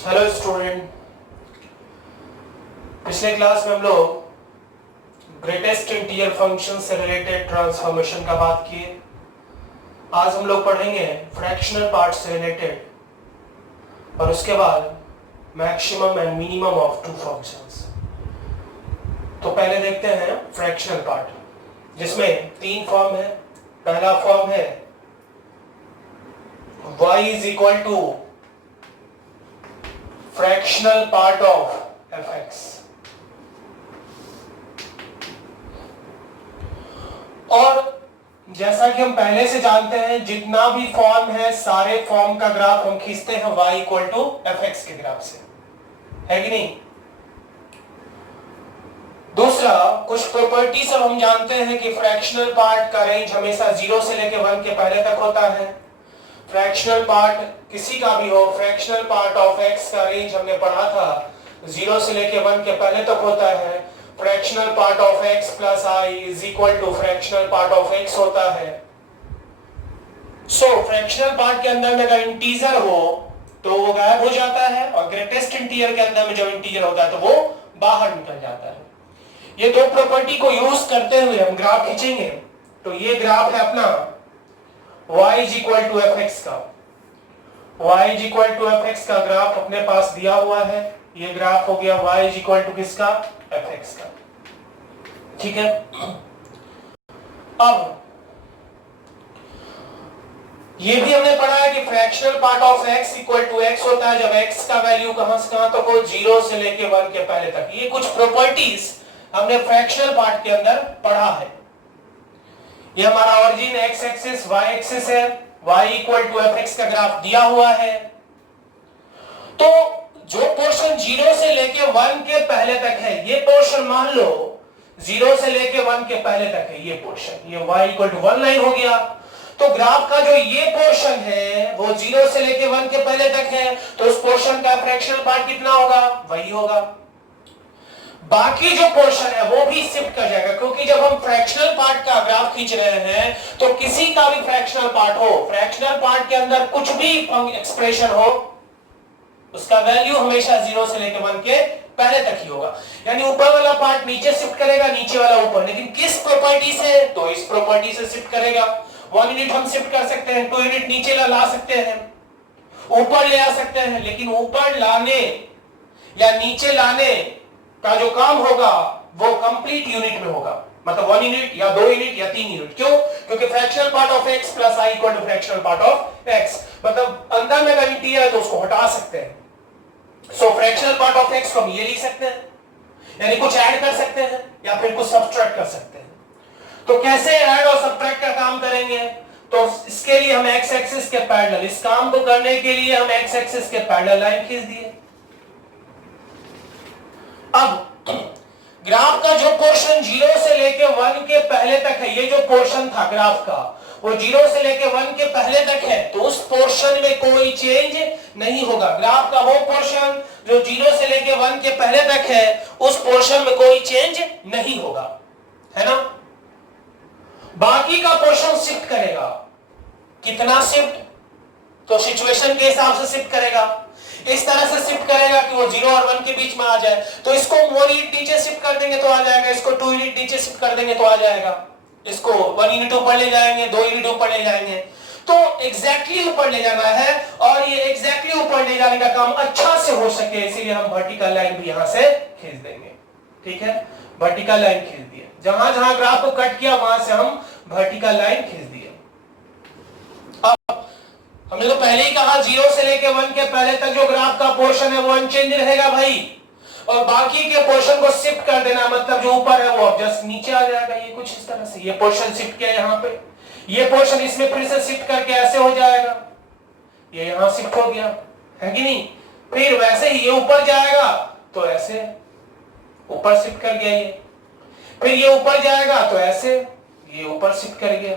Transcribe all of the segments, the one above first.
Hello student, पिछले class में हम लोग ग्रेटेस्ट इंटीजर फंक्शन से रिलेटेड ट्रांसफॉर्मेशन का बात किए। आज हम लोग पढ़ेंगे फ्रैक्शनल पार्ट से रिलेटेड और उसके बाद maximum and minimum of two functions. तो पहले देखते हैं फ्रैक्शनल पार्ट, जिसमें तीन फॉर्म है। पहला फॉर्म है y is equal to fractional part of fx, और जैसा कि हम पहले से जानते हैं जितना भी फॉर्म है सारे फॉर्म का ग्राफ हम खींचते हैं y इक्वल टू fx के ग्राफ से, है कि नहीं। दूसरा, कुछ प्रॉपर्टीज अब हम जानते हैं कि फ्रैक्शनल पार्ट का रेंज हमेशा 0 से लेकर 1 के पहले तक होता है। फ्रैक्शनल पार्ट किसी का भी हो, फ्रैक्शनल पार्ट ऑफ x का रेंज हमने पढ़ा था 0 से लेकर 1 के पहले तक होता है। Fractional part of x plus i is equal to fractional part of x होता है। सो फ्रैक्शनल पार्ट के अंदर में अगर इंटीजर हो तो वो गायब हो जाता है, और ग्रेटेस्ट इंटीजर के अंदर में जब इंटीजर होता है तो वो बाहर निकल जाता है। ये दो प्रॉपर्टी को यूज करते हुए हम ग्राफ खींचेंगे। तो ये ग्राफ है अपना y is equal to fx का। y is equal to fx का ग्राफ अपने पास दिया हुआ है। ये ग्राफ हो गया y इज इक्वल टू किसका? fx का। ठीक है। अब ये भी हमने पढ़ा है कि fractional part of x equal to x होता है जब x का वैल्यू कहां से कहां तक हो, 0 से लेके 1 के पहले तक। ये कुछ प्रॉपर्टीज हमने फ्रैक्शनल पार्ट के अंदर पढ़ा है। ये हमारा origin x axis y axis है, y इक्वल टू fx का ग्राफ दिया हुआ है। तो जो पोर्शन 0 से लेके 1 के पहले तक है, ये पोर्शन मान लो 0 से लेके 1 के पहले तक है, ये पोर्शन, ये y इक्वल टू 1 लाइन हो गया। तो ग्राफ का जो ये पोर्शन है वो 0 से लेके 1 के पहले तक है, तो उस पोर्शन का फ्रैक्शनल पार्ट कितना होगा? वही होगा। बाकी जो पोर्शन है वो भी शिफ्ट कर जाएगा, क्योंकि जब हम फ्रैक्शनल पार्ट का ग्राफ खींच रहे हैं तो किसी का भी फ्रैक्शनल पार्ट हो, फ्रैक्शनल पार्ट के अंदर कुछ भी एक्सप्रेशन हो, उसका वैल्यू हमेशा 0 से लेकर 1 के पहले तक ही होगा। यानी ऊपर वाला पार्ट नीचे शिफ्ट करेगा, नीचे वाला ऊपर। लेकिन किस प्रॉपर्टी से? तो इस प्रॉपर्टी से शिफ्ट करेगा। 1 यूनिट हम शिफ्ट कर सकते हैं, 2 यूनिट नीचे ला सकते हैं, ऊपर ले आ सकते हैं। लेकिन ऊपर लाने या नीचे लाने का जो काम होगा वो कंप्लीट यूनिट में होगा, मतलब 1 यूनिट या 2 यूनिट या 3 यूनिट। क्यों? क्योंकि fractional part of x plus i equal to fractional part of x, मतलब अंदर में अगर इंटीजर है तो उसको हटा सकते हैं। सो फ्रैक्शनल पार्ट ऑफ x को हम ये लिख सकते हैं, यानी कुछ ऐड कर सकते हैं या फिर कुछ सब्ट्रैक्ट कर सकते हैं। तो कैसे ऐड और सब्ट्रैक्ट का काम करेंगे? तो इसके लिए हम x एक्सिस के पैरेलल, इस काम को करने के लिए हम x एक्सिस के पैरेलल लाइन खींच दिए। अब ग्राफ का जो पोर्शन 0 से लेके 1 के पहले तक है, ये जो पोर्शन था ग्राफ का वो 0 से लेके 1 के पहले तक है, तो उस पोर्शन में कोई चेंज नहीं होगा। ग्राफ का वो पोर्शन जो 0 से लेके 1 के पहले तक है, उस पोर्शन में कोई चेंज नहीं होगा, है ना। बाकी का पोर्शन शिफ्ट करेगा। कितना शिफ्ट? तो सिचुएशन के हिसाब से शिफ्ट करेगा। इस तरह से शिफ्ट करेगा कि वो 0 और 1 के बीच में आ जाए। तो इसको 1 यूनिट नीचे शिफ्ट कर देंगे तो आ जाएगा, इसको 2 यूनिट नीचे शिफ्ट कर देंगे तो आ जाएगा, इसको 1 यूनिट ऊपर ले जाएंगे, 2 यूनिट ऊपर ले जाएंगे। तो एग्जैक्टली ऊपर ले जाना है, और ये एग्जैक्टली ऊपर ले जाने का काम अच्छा से हो सके इसीलिए हम वर्टिकल लाइन भी यहां से खींच देंगे। ठीक है, वर्टिकल लाइन खींच दिए। जहां जहां ग्राफ को कट किया वहां से हम वर्टिकल लाइन खींच दिए। हमने तो पहले ही कहा 0 से लेके 1 के पहले तक जो ग्राफ का पोर्शन है वो अनचेंज रहेगा भाई, और बाकी के पोर्शन को शिफ्ट कर देना, मतलब जो ऊपर है वो अब जस्ट नीचे आ जाएगा। ये कुछ इस तरह से, ये पोर्शन शिफ्ट किया यहाँ पे, ये पोर्शन इसमें फिर से शिफ्ट करके ऐसे हो जाएगा, ये यहां शिफ्ट हो गया, है कि नहीं। फिर वैसे ही ये ऊपर जाएगा तो ऐसे ऊपर शिफ्ट कर गया, ये फिर ये ऊपर जाएगा तो ऐसे ये ऊपर शिफ्ट कर गया।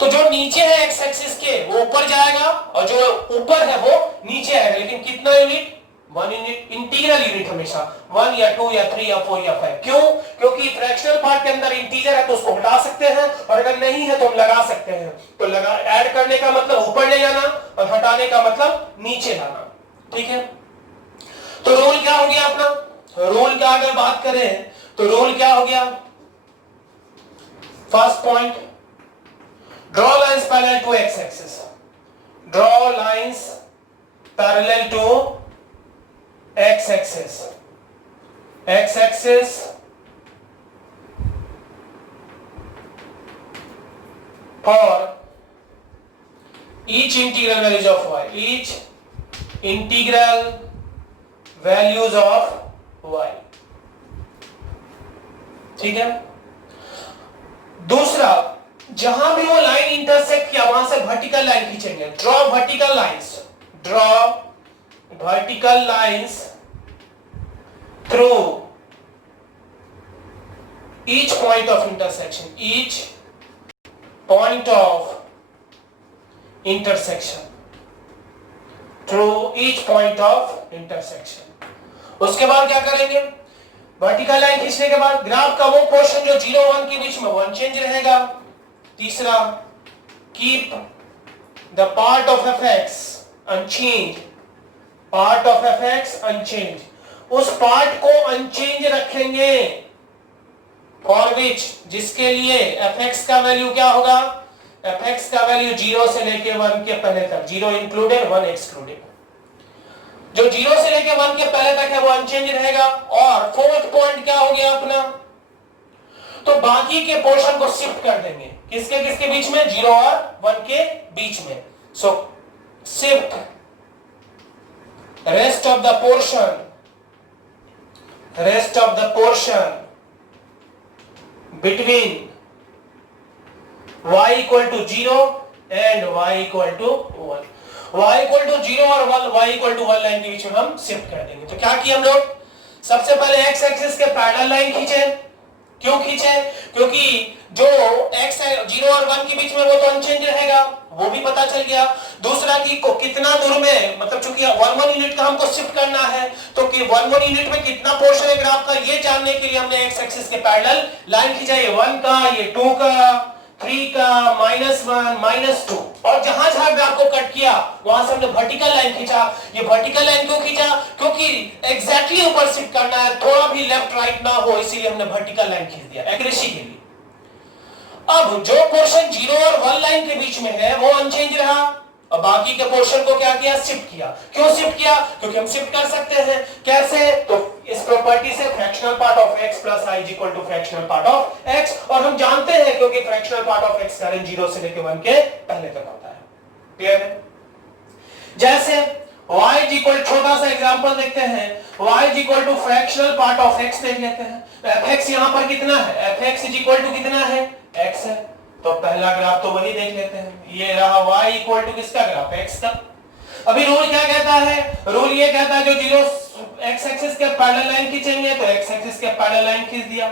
तो जो नीचे है एक्स एक्सिस के वो ऊपर जाएगा और जो ऊपर है वो नीचे आएगा, लेकिन कितना यूनिट? 1 यूनिट, इंटीग्रल यूनिट हमेशा 1 या 2 या 3 या 4 या 5। क्यों? क्योंकि फ्रैक्शनल पार्ट के अंदर इंटीजर है तो उसको हटा सकते हैं, और अगर नहीं है तो हम लगा सकते हैं। तो लगा ऐड करने का मतलब ऊपर ले जाना और हटाने का मतलब नीचे लाना। ठीक है, तो रूल क्या हो गया अपना, रूल का अगर बात करें तो रूल क्या हो गया, first point, draw lines parallel to X axis, draw lines parallel to X axis, X axis for each integral values of y, each integral values of y, ठीक है। दूसरा, जहां भी वो लाइन इंटरसेक्ट किया वहां से वर्टिकल लाइन खींचेंगे, draw vertical lines, draw vertical lines through each point of intersection, each point of intersection, through each point of intersection। उसके बाद क्या करेंगे, वर्टिकल लाइन खींचने के बाद ग्राफ का वो पोर्शन जो 0 1 के बीच में वो अनचेंज रहेगा। तीसरा, keep the part of fx unchange, part of fx unchange, उस पार्ट को अनचेंज रखेंगे फॉर विच, जिसके लिए fx का वैल्यू क्या होगा, fx का वैल्यू 0 से लेके 1 के पहले तक, 0 इंक्लूडेड 1 एक्सक्लूडेड, जो 0 से लेके 1 के पहले तक है वो अनचेंज रहेगा। और फोर्थ पॉइंट क्या हो गया अपना, तो बाकी के पोर्शन को शिफ्ट कर देंगे, किसके किसके बीच में, 0 और 1 के बीच में। So shift rest of the portion, rest of the portion between y equal to 0 and y equal to 1, y equal to 0 और 1, y equal to 1 लाइन के बीच में हम शिफ्ट कर देंगे। तो क्या किया हम लोग, सबसे पहले x एक्सिस के पैरेलल लाइन खींचे। क्यों खींचे, क्योंकि जो x 0 और 1 के बीच में वो तो अनचेंज रहेगा, वो भी पता चल गया। दूसरा कि को कितना दूर में, मतलब चूंकि 1 यूनिट का हमको शिफ्ट करना है, तो कि 1 यूनिट में कितना पोर्शन है ग्राफ का, ये जानने के लिए हमने x एक्सिस के पैरेलल लाइन खींचा, ये 1 का, ये 2 का, 3 का, -1 -2, और जहां जहां ग्राफ को कट किया वहां से हमने वर्टिकल लाइन खींचा। ये वर्टिकल लाइन क्यों खींचा, क्योंकि एग्जैक्टली ऊपर शिफ्ट करना है, थोड़ा भी लेफ्ट राइट ना हो, इसीलिए हमने वर्टिकल लाइन खींच दिया एक्यूरेसी के लिए। अब जो पोर्शन 0 और 1 लाइन के बीच में है वो अनचेंज रहा, और बाकी के पोर्शन को क्या किया, शिफ्ट किया। क्यों शिफ्ट किया, क्योंकि हम शिफ्ट कर सकते हैं। कैसे, तो इस प्रॉपर्टी से fractional part of x plus i equal to fractional part of x, और हम जानते हैं क्योंकि फ्रैक्शनल पार्ट ऑफ x का रेंज 0 से लेकर 1 के पहले तक होता है। क्लियर है। जैसे y इक्वल, छोटा सा एग्जांपल देखते हैं, y equal to fractional part of x देख लेते हैं। fx यहां पर कितना है, fx इक्वल टू कितना है, x है, तो पहला ग्राफ तो वही देख लेते हैं। ये रहा y इक्वल टू किसका ग्राफ, x का। अभी रूल क्या कहता है, रूल ये कहता है जो 0 x एक्सिस के पैरेलल लाइन खींचेंगे तो x एक्सिस के पैरेलल लाइन खींच दिया।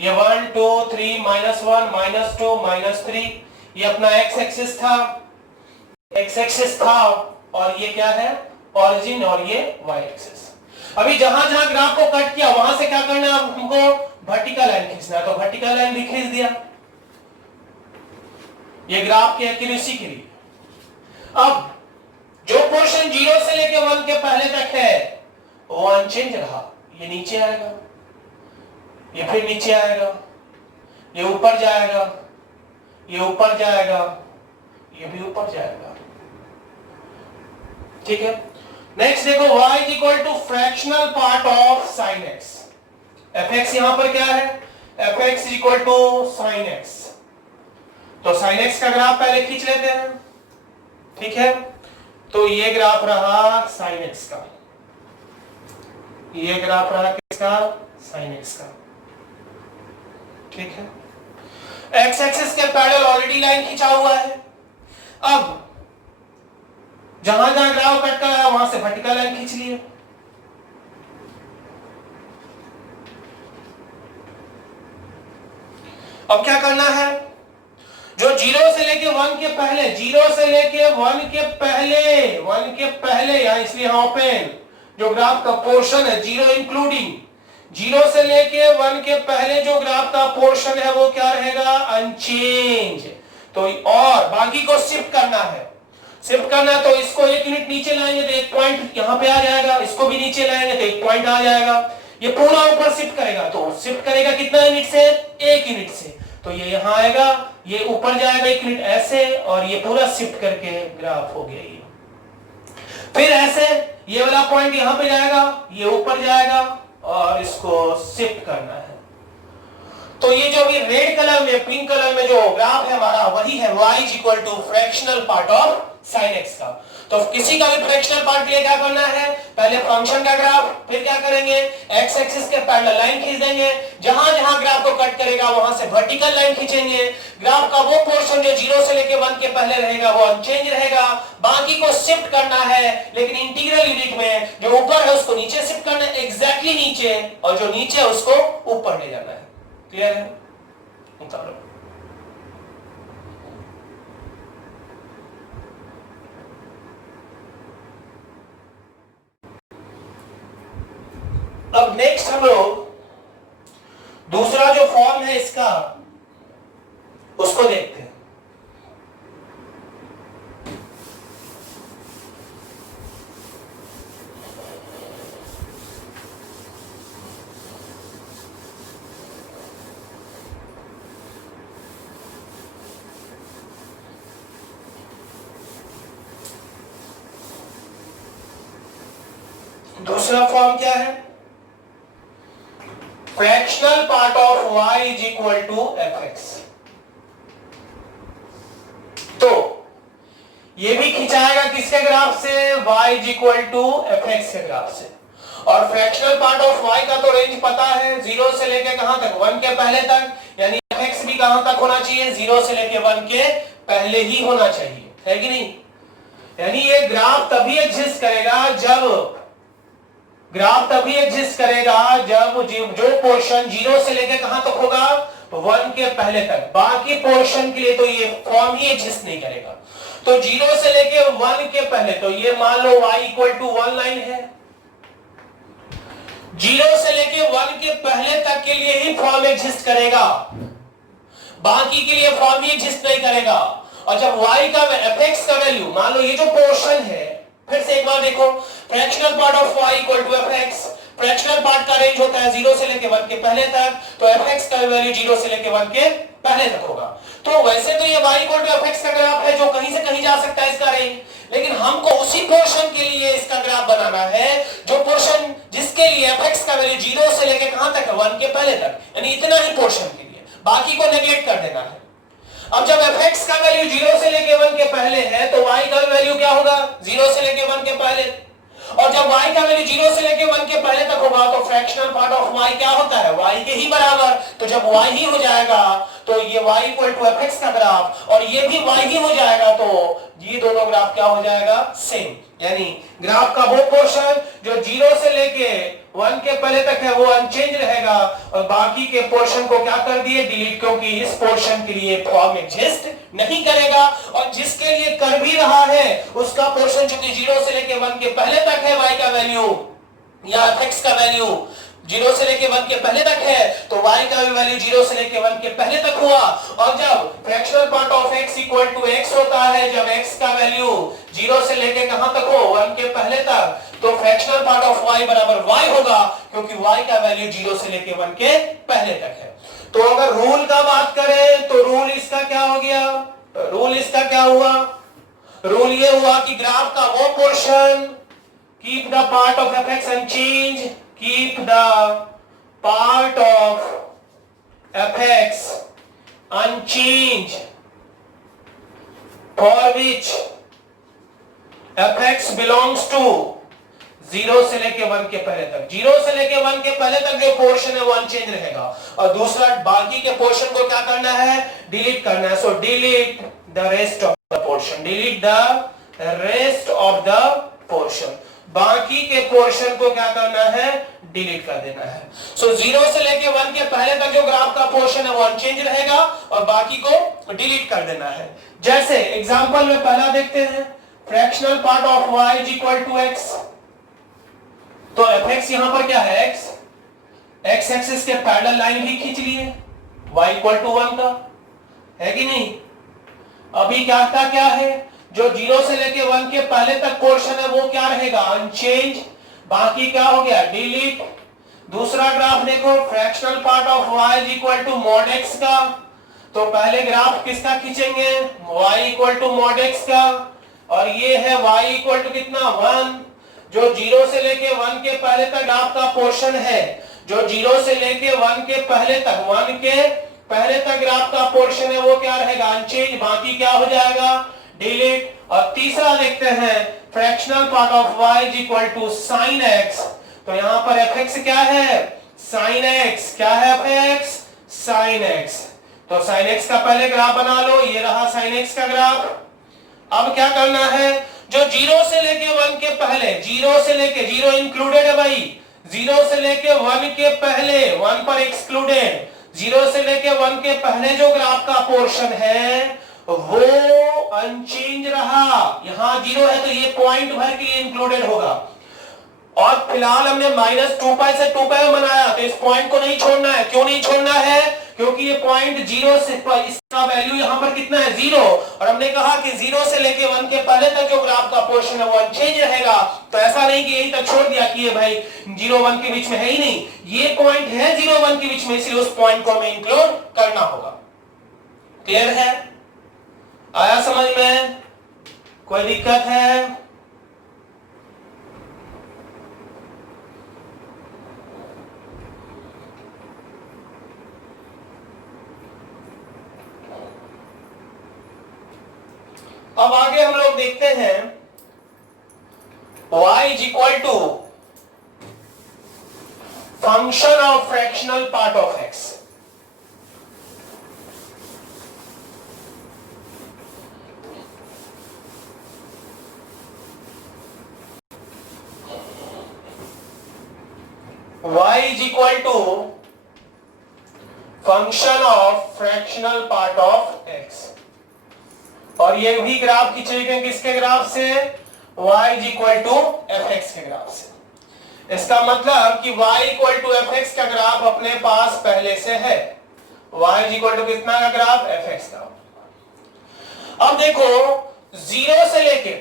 ये 1 2 3 -1 -2 -3, ये अपना x एक्सिस था, x एक्सिस था, और ये क्या है, ओरिजिन, और ये y एक्सिस। अभी जहां जहां ग्राफ को कट किया वहां से क्या करना है, हमको वर्टिकल लाइन खींचना है, तो वर्टिकल लाइन भी खींच दिया, ये ग्राफ की एक्यूरेसी के लिए। अब जो पोर्शन 0 से लेके 1 के पहले तक है वो अनचेंज रहा, ये नीचे आएगा, ये फिर नीचे आएगा, ये ऊपर जाएगा, ये ऊपर जाएगा, ये भी ऊपर जाएगा। ठीक है। नेक्स्ट देखो, y equal to fractional part of sine x, fx यहां पर क्या है, fx equal to sine x, तो साइन x का ग्राफ पहले खींच लेते हैं। ठीक है, तो ये ग्राफ रहा साइन x का, ये ग्राफ रहा किसका, साइन x का। ठीक है, x एक्सिस के पैरेलल ऑलरेडी लाइन खींचा हुआ है। अब जहां जहां ग्राफ कट कर रहा है वहां से वर्टिकल लाइन खींच लिए। अब क्या करना है, जो 0 से लेके 1 के पहले, 0 से लेके 1 के पहले, 1 के पहले, या इसलिए ओपन, जो ग्राफ का पोर्शन है 0 इंक्लूडिंग, 0 से लेके 1 के पहले जो ग्राफ का पोर्शन है वो क्या रहेगा, अनचेंज। तो और बाकी को शिफ्ट करना है, शिफ्ट करना है तो इसको 1 यूनिट नीचे लाएंगे तो 1 पॉइंट यहां पे आ जाएगा, इसको भी नीचे लाएंगे तो 1 पॉइंट आ जाएगा। ये पूरा ऊपर शिफ्ट करेगा तो शिफ्ट करेगा कितना यूनिट से? 1 यूनिट से। तो ये यहां आएगा, ये ऊपर जाएगा 1 यूनिट ऐसे, और ये पूरा शिफ्ट करके ग्राफ हो गया ये। फिर ऐसे ये वाला पॉइंट यहां पे जाएगा, ये ऊपर जाएगा और इसको शिफ्ट करना है। तो ये जो भी रेड कलर में, पिंक कलर में जो ग्राफ है हमारा, वही है y equal to fractional part of sin x का। तो किसी का भी फ्रैक्शनल पार्ट के लिए क्या करना है? पहले फंक्शन का ग्राफ, फिर क्या करेंगे? x एक्सिस के पैरेलल लाइन खींच देंगे, जहां जहां ग्राफ को कट करेगा वहां से वर्टिकल लाइन खींचेंगे। ग्राफ का वो पोर्शन जो 0 से लेके 1 के पहले रहेगा वो अनचेंज रहेगा, बाकी को शिफ्ट करना है, लेकिन इंटीग्रल यूनिट में जो ऊपर है उसको नीचे शिफ्ट करना है, एग्जैक्टली नीचे, और जो नीचे है उसको ऊपर ले जाना है। क्लियर है? उतारो। अब नेक्स्ट हम लोग दूसरा जो फॉर्म है इसका उसको देखते हैं। दूसरा फॉर्म क्या है? Fractional part of y is equal to fx। तो ये भी खिंचाएगा किसके ग्राफ से? y is equal to fx के ग्राफ से। और फ्रैक्शनल पार्ट ऑफ y का तो रेंज पता है, 0 से लेके कहां तक? 1 के पहले तक, यानी fx भी कहां तक होना चाहिए? 0 से लेके 1 के पहले ही होना चाहिए, है कि नहीं? यानी ये ग्राफ तभी एग्जिस्ट करेगा जब जो पोर्शन 0 से लेके कहां तक होगा? 1 के पहले तक। बाकी पोर्शन के लिए तो ये फॉर्म ही एग्जिस्ट नहीं करेगा। तो 0 से लेके 1 के पहले, तो ये मान लो y इक्वल टू 1 लाइन है, 0 से लेके 1 के पहले तक के लिए ही फॉर्म एग्जिस्ट करेगा, बाकी के लिए फॉर्म ही एग्जिस्ट नहीं करेगा। और जब y का fx का वैल्यू, मान लो ये जो पोर्शन है, फिर से एक बार देखो, fractional part of y equal to fx, fractional part का रेंज होता है 0 से लेके 1 के पहले तक, तो fx का वैल्यू 0 से लेके 1 के पहले तक होगा। तो वैसे तो ये y इक्वल टू fx का ग्राफ है जो कहीं से कहीं जा सकता है इसका रेंज, लेकिन हमको उसी पोर्शन के लिए इसका ग्राफ बनाना है जो पोर्शन जिसके लिए fx का वैल्यू 0 से लेके कहां तक है? 1 के पहले तक, यानी इतना ही पोर्शन के लिए, बाकी को नेगलेक्ट कर देना है। अब जब fx का वैल्यू 0 से लेके 1 के पहले है तो y का वैल्यू क्या होगा? 0 से लेके 1 के पहले। और जब y का वैल्यू 0 से लेके 1 के पहले तक होगा तो फ्रैक्शनल पार्ट ऑफ y क्या होता है? y के ही बराबर। तो जब y ही हो जाएगा तो ये y इक्वल टू fx का ग्राफ, और ये भी y ही हो जाएगा, तो ये दोनों ग्राफ क्या हो जाएगा? सेम। यानी ग्राफ का वो पोर्शन जो 0 से लेके 1 के पहले तक है वो अनचेंज रहेगा, और बाकी के पोर्शन को क्या कर दिए? डिलीट, क्योंकि इस पोर्शन के लिए फॉर्म एग्जिस्ट नहीं करेगा। और जिसके लिए कर भी रहा है उसका पोर्शन जो कि 0 से लेके 1 के पहले तक है, y का वैल्यू या fx का वैल्यू 0 से लेके 1 के पहले तक है, तो y का वैल्यू 0 से लेके 1 के पहले तक हुआ। और जब fractional part of x equal to x होता है, जब x का वैल्यू 0 से लेके कहां तक हो? 1 के पहले तक, तो फ्रैक्शनल पार्ट ऑफ y बराबर y होगा, क्योंकि y का वैल्यू 0 से लेके 1 के पहले तक है। तो अगर रूल का बात करें तो रूल इसका क्या हो गया? रूल इसका क्या हुआ? रूल ये हुआ कि ग्राफ का वो portion, keep the part of fx unchange, keep the part of fx unchanged for which fx belongs to 0 से लेके 1 के पहले तक। 0 से लेके 1 के पहले तक जो पोर्शन है वो अनचेंज रहेगा, और दूसरा बाकी के पोर्शन को क्या करना है? डिलीट करना है। So delete the rest of the portion, delete the rest of the portion, बाकी के पोर्शन को क्या करना है? डिलीट कर देना है। सो 0 से लेके 1 के पहले तक जो ग्राफ का पोर्शन है वो अनचेंज रहेगा, और बाकी को डिलीट कर देना है। जैसे एग्जांपल में पहला देखते हैं, fractional part of y is equal to x। तो fx यहां पर क्या है? x एक्सिस के पैरेलल लाइन भी खींच लिए, y इक्वल टू 1 का, है कि नहीं? अभी क्या है? जो 0 से लेके 1 के पहले तक पोर्शन है वो क्या रहेगा, अनचेंज, बाकी क्या हो गया, डिलीट। दूसरा ग्राफ देखो, fractional part of y is equal to mod x का, तो पहले ग्राफ किसका खींचेंगे, y equal to mod x का, और ये है y इक्वल टू कितना 1, जो 0 से लेके 1 के पहले तक ग्राफ का पोर्शन है, जो 0 से लेके 1 के पहले तक, 1 के पहले तक ग्राफ का पोर्शन है वो क्या रहेगा, अनचेंज, बाकी क्या हो जाएगा, डिलीट। और तीसरा देखते हैं, fractional part of y is equal to sine x, तो यहां पर fx क्या है, साइन x, क्या है fx, साइन x, तो साइन x का पहले ग्राफ बना लो, ये रहा साइन x का ग्राफ। अब क्या करना है, जो 0 से लेके 1 के पहले, 0 से लेके, 0 इंक्लूडेड है भाई, 0 से लेके 1 के पहले, 1 पर एक्सक्लूडेड, 0 से लेके 1 के पहले जो ग्राफ का पोर्शन है वो अनचेंज रहा, यहां 0 है तो ये पॉइंट भर के लिए इंक्लूडेड होगा। और फिलहाल हमने -2π से 2π बनाया, तो इस पॉइंट को नहीं छोड़ना है। क्यों नहीं छोड़ना है, क्योंकि ये पॉइंट 0 से, इसका वैल्यू यहां पर कितना है, 0, और हमने कहा कि 0 से लेके 1 के पहले तक जो ग्राफ का पोर्शन है वो अनचेंज रहेगा। तो ऐसा नहीं कि यही तक छोड़ दिया कि ये भाई 0-1 के बीच में है ही नहीं, ये पॉइंट है 0-1 के बीच में, इसलिए उस पॉइंट को हमें इंक्लूड करना होगा। क्लियर है, आया समझ में, कोई दिक्कत है? अब आगे हम लोग देखते हैं y is equal to function of fractional part of x। y is equal to function of fractional part of x, और ये भी ग्राफ खींचेंगे किसके ग्राफ से, y is equal to fx के ग्राफ से। इसका मतलब कि y इक्वल टू fx का ग्राफ अपने पास पहले से है, y इज इक्वल टू कितना का ग्राफ, fx का। अब देखो 0 से लेके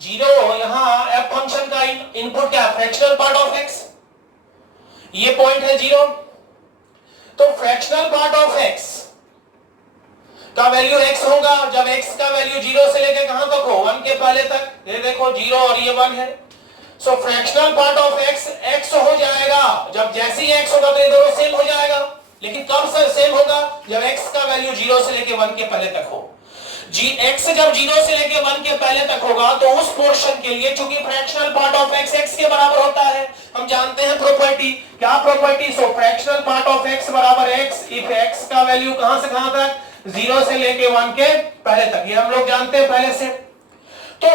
0, यहां f फंक्शन का इनपुट क्या है, फ्रैक्शनल पार्ट ऑफ x, ये पॉइंट है 0, तो फ्रैक्शनल पार्ट ऑफ x का वैल्यू x होगा जब x का वैल्यू 0 से लेके कहां तक हो, 1 के पहले तक, ये देखो 0 और ये 1 है, सो फ्रैक्शनल पार्ट ऑफ x हो जाएगा, जब जैसे ही x होगा तो ये दोनों सेम हो जाएगा। लेकिन कब सर सेम होगा, जब x का वैल्यू 0 से लेके 1 के पहले तक हो। x जब 0 से लेके 1 के पहले तक होगा तो उस पोर्शन के लिए, चूंकि फ्रैक्शनल पार्ट ऑफ x के बराबर होता है, हम जानते हैं प्रॉपर्टी, क्या property, so fractional part of x बराबर x इफ x का वैल्यू कहां से कहां तक, 0 से लेके 1 के पहले तक, ये हम लोग जानते हैं पहले से। तो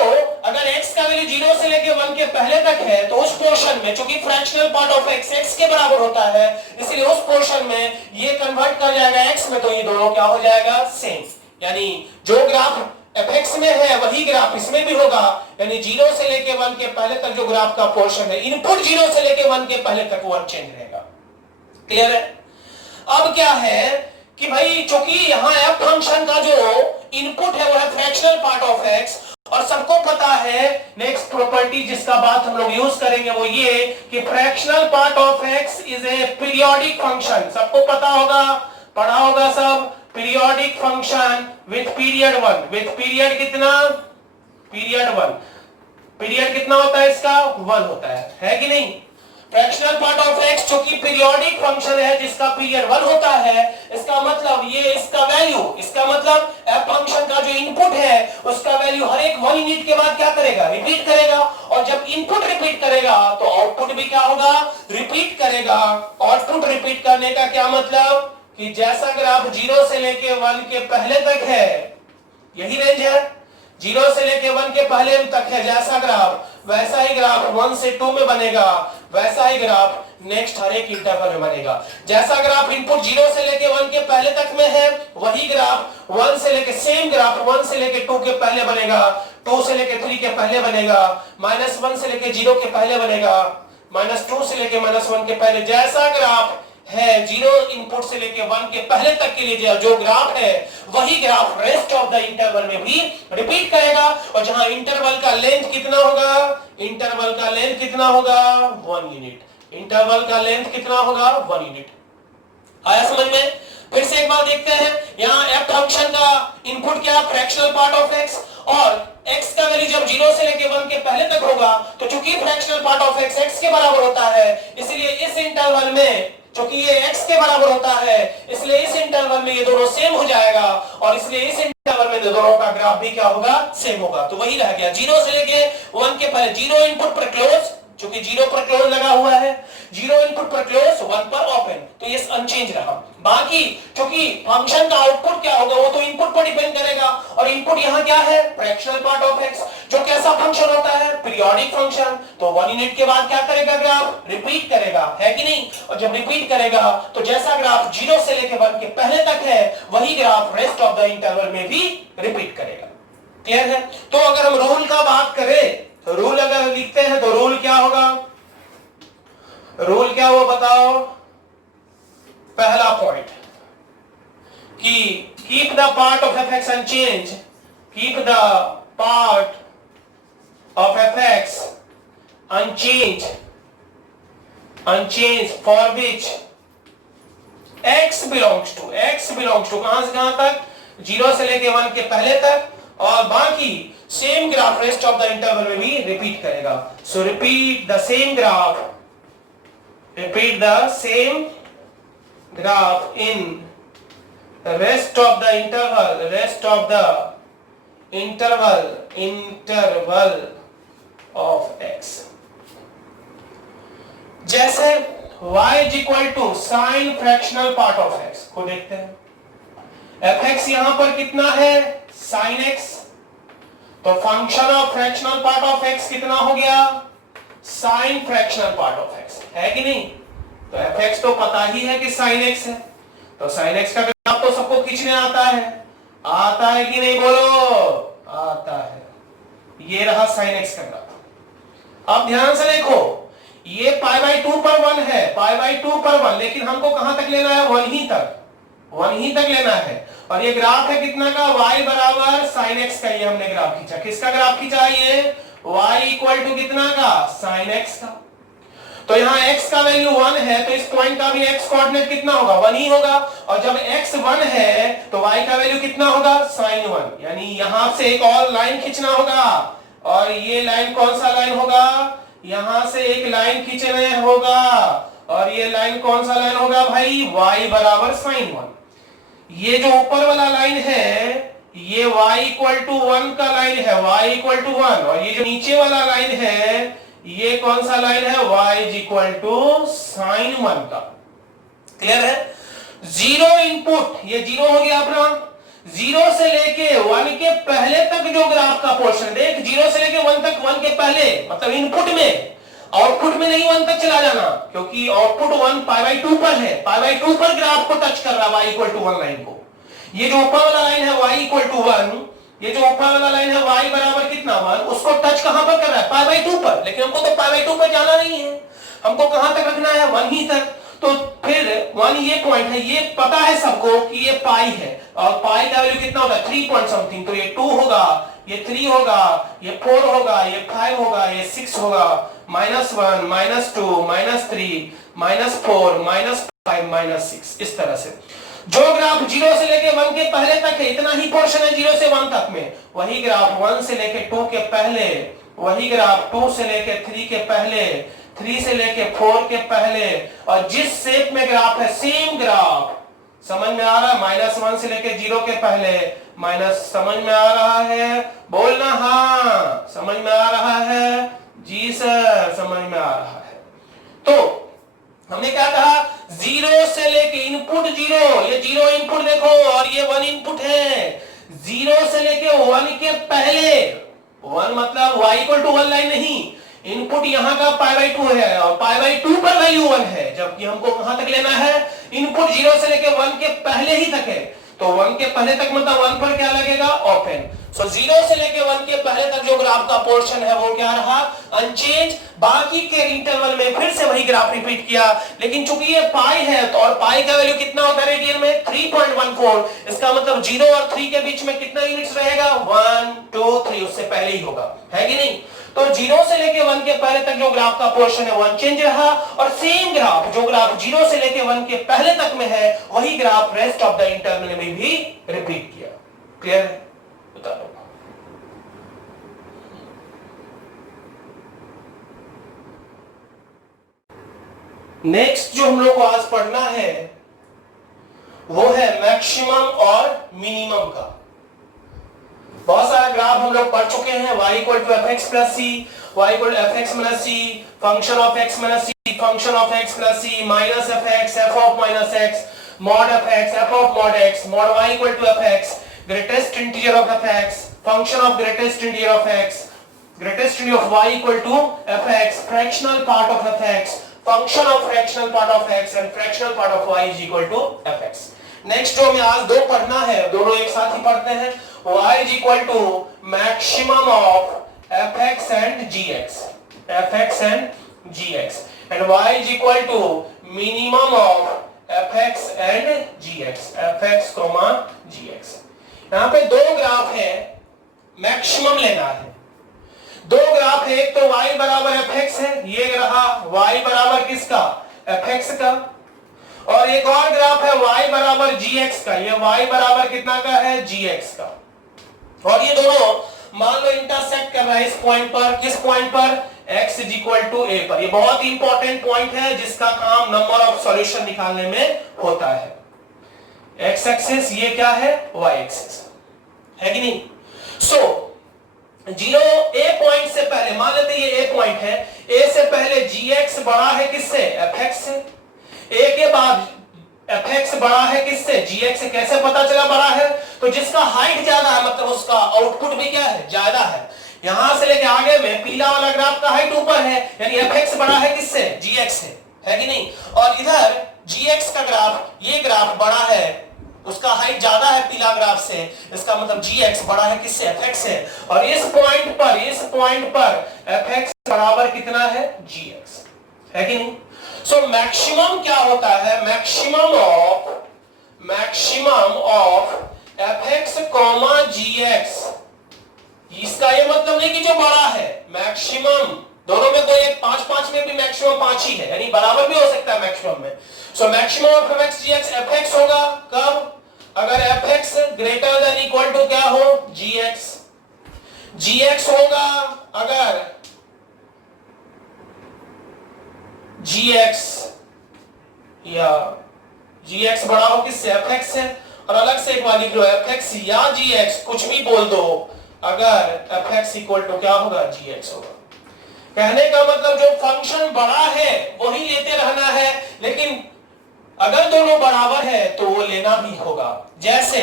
अगर x का वैल्यू 0 से लेके 1 के पहले तक है तो उस पोर्शन में, चूंकि फ्रैक्शनल पार्ट ऑफ x के बराबर होता है, इसलिए उस पोर्शन में ये कन्वर्ट कर जाएगा x में, तो ये दोनों क्या हो जाएगा, सेम। यानी जो ग्राफ fx में है वही ग्राफ इसमें भी होगा, यानी 0 से लेके 1 के पहले तक जो ग्राफ का पोर्शन है, इनपुट 0 से लेके 1 के पहले तक वो अनचेंज रहेगा। क्लियर है? अब क्या है कि भाई चूंकि यहां f फंक्शन का जो इनपुट है वो है फ्रैक्शनल पार्ट ऑफ x, और सबको पता है नेक्स्ट प्रॉपर्टी जिसका बात हम लोग यूज करेंगे वो ये कि fractional part of x is a periodic function, सबको पता होगा, पढ़ा होगा सब, periodic function with period 1, with period कितना, पीरियड 1, पीरियड कितना होता है इसका, 1 होता है कि नहीं। फ्रैक्शनल पार्ट ऑफ x जो कि पीरियोडिक फंक्शन है जिसका पीरियड 1 होता है, इसका मतलब ये इसका वैल्यू, इसका मतलब f फंक्शन का जो इनपुट है उसका वैल्यू हर एक 1 यूनिट के बाद क्या करेगा, रिपीट करेगा, और जब इनपुट रिपीट करेगा तो आउटपुट भी क्या होगा, रिपीट करेगा। आउटपुट रिपीट करने का क्या मतलब कि जैसा ग्राफ 0 से लेके 1 के पहले तक है, यही रेंज है, 0 से लेके 1 के पहले तक है जैसा ग्राफ, वैसा ही ग्राफ 1 से 2 में बनेगा, वैसा ही ग्राफ नेक्स्ट हर एक इंटरवल में बनेगा। जैसा ग्राफ इनपुट 0 से लेके 1 के पहले तक में है, वही ग्राफ 1 से लेके, सेम ग्राफ 1 से लेके 2 के पहले बनेगा, 2 से लेके 3 के पहले बनेगा, -1 से लेके 0 के पहले बनेगा, -2 से लेके -1 के पहले। जैसा ग्राफ है 0 इनपुट से लेके 1 के पहले तक के लिए जो ग्राफ है वही graph rest of the interval में भी रिपीट करेगा। और जहां इंटरवल का लेंथ कितना होगा, इंटरवल का लेंथ कितना होगा 1 यूनिट, इंटरवल का लेंथ कितना होगा 1 यूनिट। आया समझ में? फिर से एक बार देखते हैं, यहाँ f फंक्शन का इनपुट क्या, फ्रैक्शनल पार्ट ऑफ x, और x का वैल्यू जब 0 से लेके 1 के पहले तक होगा तो चूंकि fractional part of x x के बराबर होता है, इसलिए इस इंटरवल में चूंकि ये x के बराबर होता है, इसलिए इस इंटरवल में ये दोनों सेम हो जाएगा, और इसलिए इस इंटरवल में दोनों का ग्राफ भी क्या होगा, सेम होगा। तो वही रह गया 0 से लेके 1 के पहले 0 इनपुट पर क्लोज, चूंकि 0 पर क्लोज लगा हुआ है, 0 इनपुट पर क्लोज 1 पर ओपन, तो ये अनचेंज रहा। बाकी क्योंकि फंक्शन का आउटपुट क्या होगा वो तो इनपुट पर डिपेंड करेगा, और इनपुट यहां क्या है, फ्रैक्शनल पार्ट ऑफ x, जो कैसा फंक्शन होता है, पीरियोडिक फंक्शन। तो 1 यूनिट के बाद क्या करेगा, ग्राफ रिपीट करेगा, है कि नहीं? और जब रिपीट करेगा तो जैसा ग्राफ 0 से लेकर 1 के पहले तक है वही graph rest of the interval में भी रिपीट करेगा। क्लियर है? तो अगर हम रूल का बात करें तो रूल अगर लिखते हैं तो रूल क्या होगा, रूल क्या वो बताओ। पहला पॉइंट कि keep the part of fx unchange, keep the part of fx unchange, unchange for which x belongs to कहां से कहां तक, 0 से लेके 1 के पहले तक, और बाकी same graph rest of the interval में भी रिपीट करेगा। सो repeat the same graph, repeat the same graph in rest of the interval of x। जैसे y is equal to sin fractional part of x को देखते हैं, fx यहां पर कितना है sin x, तो function of fractional part of x कितना हो गया, sine fractional part of x, है कि नहीं? तो fx तो पता ही है कि sin x है, तो sin x का ग्राफ तो सबको खींचने आता है कि नहीं, बोलो आता है। ये रहा sin x का ग्राफ। अब ध्यान से देखो, ये π/2 पर 1 है, π/2 पर 1, लेकिन हमको कहां तक लेना है, 1 ही तक लेना है। और ये ग्राफ है कितना का, y बराबर sin x का, ये हमने ग्राफ खींचा। किसका ग्राफ खींचा, ये y इक्वल टू कितना का, sin x का। तो यहाँ x का वैल्यू 1 है, तो इस पॉइंट का भी x कोऑर्डिनेट कितना होगा, 1 ही होगा। और जब x 1 है तो y का वैल्यू कितना होगा, sin 1। यानी यहां से एक और लाइन खींचना होगा, और ये लाइन कौन सा लाइन होगा, यहां से एक लाइन खींचना होगा, और ये लाइन कौन सा लाइन होगा भाई, y बराबर sin 1। ये जो ऊपर वाला लाइन है ये y इक्वल टू 1 का लाइन है, y इक्वल टू 1, और ये जो नीचे वाला लाइन है ये कौन सा लाइन है, y is equal to sin 1 का। क्लियर है? 0 इनपुट, ये 0 हो गया अपना, 0 से लेके 1 के पहले तक जो ग्राफ का पोर्शन देख, 0 से लेके 1 तक, 1 के पहले मतलब इनपुट में, आउटपुट में नहीं 1 तक चला जाना, क्योंकि आउटपुट 1 π/2 पर है, π/2 पर ग्राफ को टच कर रहा y इक्वल टू 1 लाइन को। ये जो ऊपर वाला लाइन है y इक्वल टू 1, ये जो ऊपर वाला लाइन है y बराबर कितना 1, उसको टच कहां पर कर रहा है, π/2 पर। लेकिन हमको तो π/2 पर जाना नहीं है, हमको कहां तक रखना है, 1 ही तक। तो फिर 1 ये पॉइंट है, ये पता है सबको कि ये पाई है, और पाई का वैल्यू कितना होता है, 3 पॉइंट समथिंग। तो ये 2 होगा, ये 3 होगा, ये 4 होगा, ये 5 होगा, ये 6 होगा, -1 -2 -3 -4 -5 -6, इस तरह से। जो ग्राफ 0 से लेके 1 के पहले तक है, इतना ही पोर्शन है 0 से 1 तक में, वही ग्राफ 1 से लेके 2 के पहले, वही ग्राफ 2 से लेके 3 के पहले, 3 से लेके 4 के पहले, और जिस शेप में ग्राफ है सेम ग्राफ, समझ में आ रहा है, -1 से लेके 0 के पहले, माइनस, समझ में आ रहा है, बोलना हाँ, समझ में आ रहा है, जी सर समझ में आ रहा है। तो हमने क्या कहा, 0 से लेके इनपुट 0, ये 0 इनपुट देखो, और ये 1 इनपुट है। 0 से लेके 1 के पहले, 1 मतलब y इक्वल टू 1 लाइन नहीं, इनपुट यहां का π/2 है, और π/2 पर वैल्यू 1 है, जबकि हमको कहां तक लेना है, इनपुट 0 से लेके 1 के पहले ही तक है। तो 1 के पहले तक मतलब 1 पर क्या लगेगा, ओपन। सो 0 से लेके 1 के पहले तक जो ग्राफ का पोर्शन है वो क्या रहा, अनचेंज। बाकी के इंटरवल में फिर से वही ग्राफ रिपीट किया, लेकिन चूंकि ये पाई है तो और पाई का वैल्यू कितना होता है रेडियन में, 3.14। इसका मतलब 0 और 3 के बीच में कितना यूनिट्स रहेगा, 1 2 3, उससे पहले ही होगा, है कि नहीं। तो 0 से लेके 1 के पहले तक जो ग्राफ का पोर्शन है वो अनचेंज रहा, और सेम ग्राफ जो ग्राफ 0 से लेके 1 के पहले तक में है वही graph rest of the interval में भी रिपीट किया। क्लियर है, बता दो। नेक्स्ट जो हम लोग को आज पढ़ना है वो है मैक्सिमम और मिनिमम का। बहुत सारा ग्राफ हम लोग पढ़ चुके हैं, y equal to F X plus C, y equal to F X minus C, function of x minus C, function of x plus C, minus F X, F of minus X, mod F X, F of mod X, mod y equal to F X, greatest integer of F X, function of greatest integer of x, greatest integer of y equal to F X, fractional part of F X, function of fractional part of x and fractional part of y is equal to F X. Next जो हमें आज दो पढ़ना है, दोनों एक साथ ही पढ़ते हैं। y is equal to maximum of fx and gx, fx and gx, and y is equal to minimum of fx and gx, fx, gx। यहाँ पे दो ग्राफ है, मैक्सिमम लेना है। दो ग्राफ है, एक तो y बराबर fx है, ये रहा y बराबर किसका, fx का, और एक और ग्राफ है y बराबर gx का, ये y बराबर कितना का है, gx का। और ये दोनों मान लो इंटरसेक्ट कर रहा है इस पॉइंट पर, किस पॉइंट पर, x is equal to a पर। ये बहुत इंपॉर्टेंट पॉइंट है जिसका काम नंबर ऑफ सॉल्यूशन निकालने में होता है। x एक्सिस ये क्या है, y एक्सिस, है कि नहीं। सो 0 a पॉइंट से पहले मान लेते ये a पॉइंट है, a से पहले gx बड़ा है किससे, fx से, a के बाद fx बड़ा है किससे, gx से। कैसे पता चला बड़ा है, तो जिसका हाइट ज्यादा है मतलब उसका आउटपुट भी क्या है, ज्यादा है। यहां से लेके आगे में पीला वाला ग्राफ का हाइट ऊपर है, यानी fx बड़ा है किससे, gx से, है कि नहीं। और इधर gx का ग्राफ, ये ग्राफ बड़ा है, उसका हाइट ज्यादा है पीला ग्राफ से, इसका मतलब gx बड़ा है किससे, fx से। और इस पॉइंट पर fx बराबर कितना है, gx, है कि नहीं। सो मैक्सिमम क्या होता है, मैक्सिमम ऑफ fx, gx। इसका ये मतलब नहीं कि जो बड़ा है, मैक्सिमम दोनों में कोई एक 5 में भी मैक्सिमम 5 ही है, यानी बराबर भी हो सकता है मैक्सिमम में। So maximum of fx gx, fx होगा कब, अगर fx greater than equal to क्या हो, gx। gx होगा अगर gx या gx बड़ा हो किससे, fx से। और अलग से एक बार लिख लो, fx या gx कुछ भी बोल दो, अगर fx इक्वल टू क्या होगा, gx होगा। कहने का मतलब जो फंक्शन बड़ा है वही लेते रहना है, लेकिन अगर दोनों बराबर है तो वो लेना भी होगा। जैसे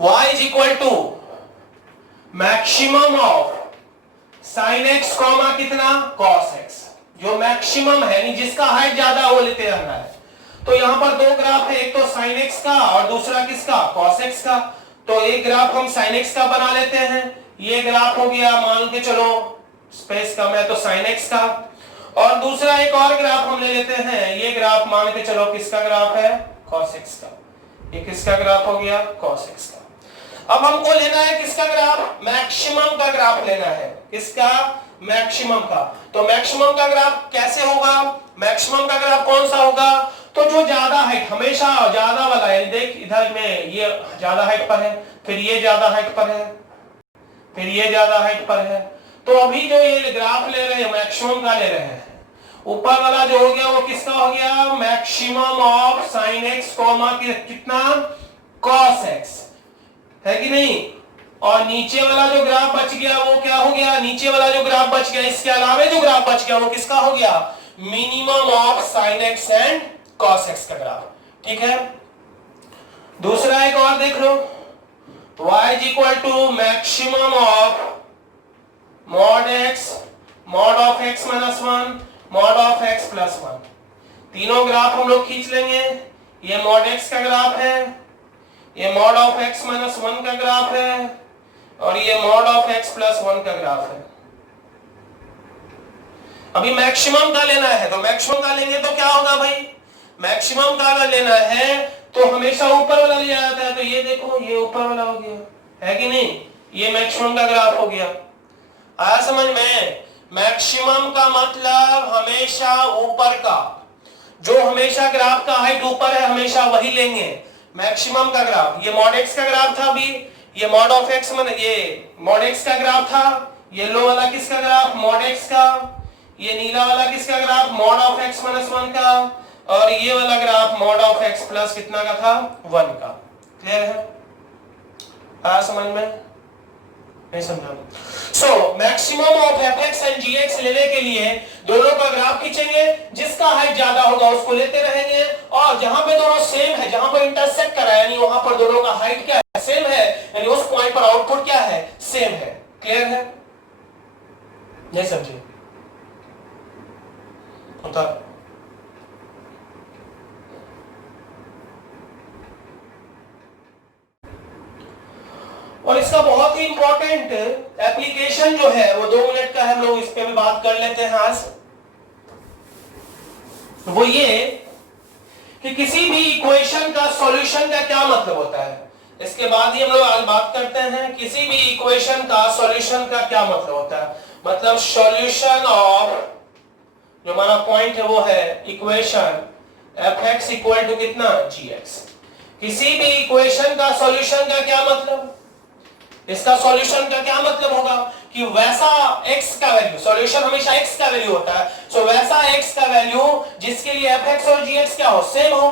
y is equal to maximum of sin x comma कितना, cos x। जो मैक्सिमम है, यानी जिसका हाइट ज्यादा वो लेते रहना है। तो यहां पर दो ग्राफ है, एक तो sin x का और दूसरा किसका, cos x का। तो एक ग्राफ हम sin x का बना लेते हैं, ये ग्राफ हो गया मान के चलो, स्पेस कम है तो sin x का, और दूसरा एक और ग्राफ हम ले लेते हैं, ये ग्राफ मान के चलो किसका ग्राफ है, cos x का। ये किसका ग्राफ हो गया, cos x का। अब हमको लेना है किसका ग्राफ, मैक्सिमम का ग्राफ लेना है, किसका, मैक्सिमम का। तो मैक्सिमम का ग्राफ कैसे होगा, मैक्सिमम का ग्राफ कौन सा होगा, तो जो ज्यादा हाइट, हमेशा ज्यादा वाला है। देख इधर में ये ज्यादा हाइट पर है, फिर ये ज्यादा हाइट पर है, फिर ये ज्यादा हाइट पर है। तो अभी जो ये ग्राफ ले रहे हैं मैक्सिमम का ले रहे हैं, ऊपर वाला जो हो गया वो किसका हो गया, maximum of sin x comma कितना, cos x, है कि नहीं। और नीचे वाला जो ग्राफ बच गया वो क्या हो गया, नीचे वाला जो ग्राफ बच गया, इसके अलावा जो ग्राफ बच गया वो किसका हो गया, minimum of sin x and cos x का ग्राफ। ठीक है, दूसरा एक और देख लो, y is equal to maximum of mod x, mod of x minus 1, mod of x plus 1। तीनों ग्राफ हम लोग खींच लेंगे, ये मॉड x का ग्राफ है, ये मॉड ऑफ x माइनस 1 का ग्राफ है, और ये मॉड ऑफ x प्लस 1 का ग्राफ है। अभी मैक्सिमम का लेना है, तो मैक्सिमम का लेंगे तो क्या होगा भाई, मैक्सिमम का अगर लेना है तो हमेशा ऊपर वाला लिया जाता है। तो ये देखो, ये ऊपर वाला हो गया, है कि नहीं, ये मैक्सिमम का ग्राफ हो गया। आया समझ में? मैक्सिमम का मतलब हमेशा ऊपर का, जो हमेशा ग्राफ का हाइट ऊपर है हमेशा वही लेंगे मैक्सिमम का ग्राफ। ये मॉड x का ग्राफ था, अभी ये मॉड ऑफ x मन, ये मॉड x का ग्राफ था, येलो वाला किसका ग्राफ, मॉड x का, ये नीला वाला किसका graph, mod of x minus 1 का, और ये वाला graph mod of x plus कितना का था, 1 का। क्लियर है? आया समझ में? नहीं समझा? सो maximum of fx and gx लेने के लिए दोनों का ग्राफ खींचेंगे, जिसका हाइट ज्यादा होगा उसको लेते रहेंगे, और जहां पे दोनों सेम है, जहां पर इंटरसेक्ट करा है यानी वहां पर दोनों का हाइट क्या है, सेम है, यानी उस पॉइंट पर आउटपुट क्या है, सेम है। क्लियर है? नहीं समझे? होता और इसका बहुत ही इंपॉर्टेंट एप्लीकेशन जो है वो 2 मिनट का है, हम लोग इस पे भी बात कर लेते हैं आज। वो ये कि किसी भी इक्वेशन का सॉल्यूशन का क्या मतलब होता है, इसके बाद ही हम लोग आज बात करते हैं किसी भी इक्वेशन का सॉल्यूशन का क्या मतलब होता है। मतलब सॉल्यूशन ऑफ, जो हमारा पॉइंट है वो है इक्वेशन fx इक्वल टू कितना, gx। किसी भी इक्वेशन का सॉल्यूशन का क्या मतलब, इसका सॉल्यूशन का क्या मतलब होगा कि वैसा x का वैल्यू, सॉल्यूशन हमेशा x का वैल्यू होता है, सो वैसा x का वैल्यू जिसके लिए fx और gx क्या हो, सेम हो।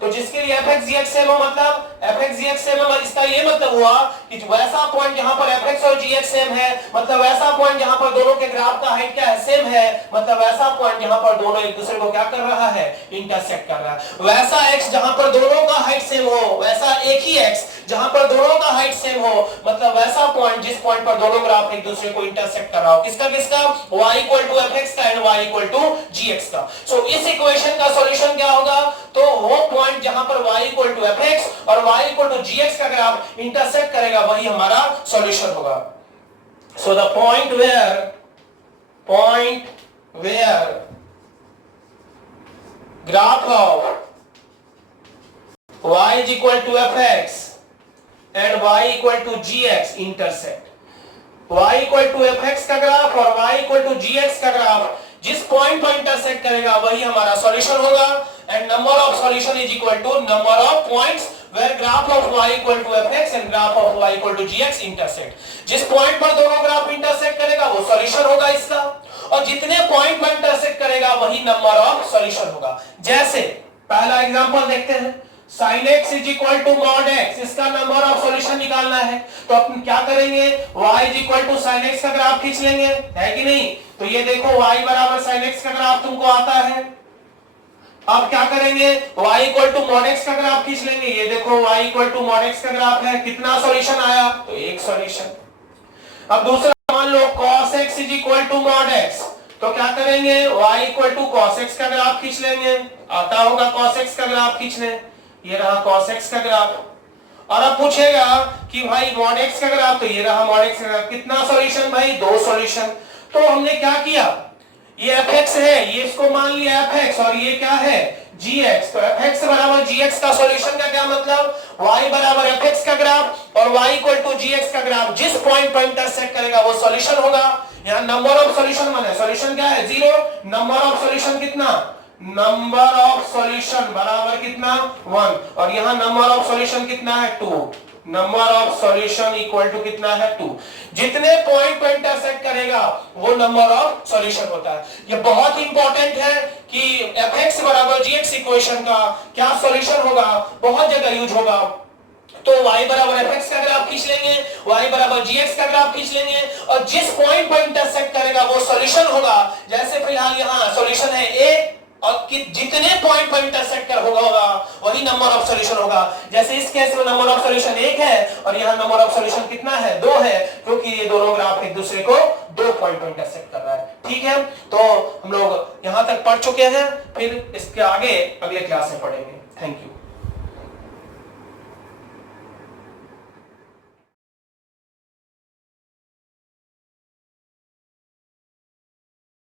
तो जिसके लिए fx gx सेम हो, मतलब fx gx सेम हो, इसका ये मतलब हुआ कि वैसा पॉइंट जहां पर fx और gx सेम है, मतलब वैसा पॉइंट जहां पर दोनों के ग्राफ का हाइट क्या है, सेम है, मतलब वैसा पॉइंट जहां पर दोनों एक दूसरे को क्या कर रहा है, इंटरसेक्ट कर रहा है। वैसा x जहां पर दोनों का हाइट सेम हो, वैसा एक ही x जहां पर दोनों का हाइट सेम हो, मतलब वैसा पॉइंट जिस पॉइंट पर दोनों ग्राफ एक दूसरे को इंटरसेक्ट कर रहा हो। किसका किसका, y इक्वल टू fx का and y equal to gx का। सो इस इक्वेशन का सॉल्यूशन क्या होगा, तो वो पॉइंट जहां पर y इक्वल टू fx और y इक्वल टू gx का ग्राफ इंटरसेक्ट करेगा वही हमारा सॉल्यूशन होगा। So the point where graph of y is equal to fx and y equal to gx intersect, y equal to fx का graph और y equal to gx का graph जिस point पर intersect करेगा वही हमारा सॉल्यूशन होगा। And number of solution is equal to number of points where graph of y equal to fx and graph of y equal to gx intersect. जिस point पर दोनों ग्राफ इंटरसेक्ट करेगा वो सॉल्यूशन होगा इसका, और जितने पॉइंट पर इंटरसेक्ट करेगा वही नंबर ऑफ सॉल्यूशन होगा। जैसे पहला एग्जांपल देखते हैं, sin x is equal to mod x, इसका नंबर ऑफ सॉल्यूशन निकालना है, तो अपन क्या करेंगे, y is equal to sin x का ग्राफ खींच लेंगे, है कि नहीं। तो ये देखो y बराबर sin x का ग्राफ तुमको आता है। अब क्या करेंगे, y equal to mod x का ग्राफ खींच लेंगे, ये देखो y equal to mod x का ग्राफ है, कितना सॉल्यूशन आया, तो एक सॉल्यूशन। अब दूसरा मान लो cos x is equal to mod x, तो क्या करेंगे, y equal to cos x का ग्राफ खींच लेंगे, आता होगा cos x का ग्राफ खींचने, ये रहा cos x का ग्राफ। और अब पूछेगा कि भाई मॉड x का ग्राफ, तो ये रहा मॉड x का ग्राफ, कितना सॉल्यूशन भाई, दो सॉल्यूशन। तो हमने क्या किया, ये fx है, ये इसको मान लिया fx, और ये क्या है gx, तो fx बराबर gx का सॉल्यूशन का क्या मतलब, y बराबर fx का ग्राफ और y इक्वल टू gx का ग्राफ जिस पॉइंट पर इंटरसेक्ट करेगा वो सॉल्यूशन होगा। यहाँ नंबर ऑफ सॉल्यूशन माने सॉल्यूशन क्या है, 0, नंबर ऑफ सॉल्यूशन कितना, नंबर ऑफ सॉल्यूशन बराबर कितना 1, और यहां नंबर ऑफ सॉल्यूशन कितना है 2, number of solution equal to कितना है 2। जितने पॉइंट पर इंटरसेक्ट करेगा वो नंबर ऑफ सॉल्यूशन होता है। ये बहुत इंपॉर्टेंट है कि fx बराबर gx इक्वेशन का क्या सॉल्यूशन होगा, बहुत जगह यूज होगा। तो y बराबर fx का ग्राफ खींच लेंगे, y बराबर gx का ग्राफ खींच लेंगे, और जिस पॉइंट पर इंटरसेक्ट करेगा वो सॉल्यूशन होगा। जैसे फिलहाल यहाँ सॉल्यूशन है a, और कि जितने पॉइंट पर इंटरसेक्ट कर होगा वही नंबर ऑफ सॉल्यूशन होगा। जैसे इस केस में नंबर ऑफ सॉल्यूशन 1 है और यहाँ नंबर ऑफ सॉल्यूशन कितना है, 2 है, क्योंकि ये दोनों ग्राफ एक दूसरे को 2 पॉइंट पर इंटरसेक्ट कर रहा है। ठीक है, तो हम लोग यहां तक पढ़ चुके हैं, फिर इसके आगे अगले क्लास में पढ़ेंगे। Thank you.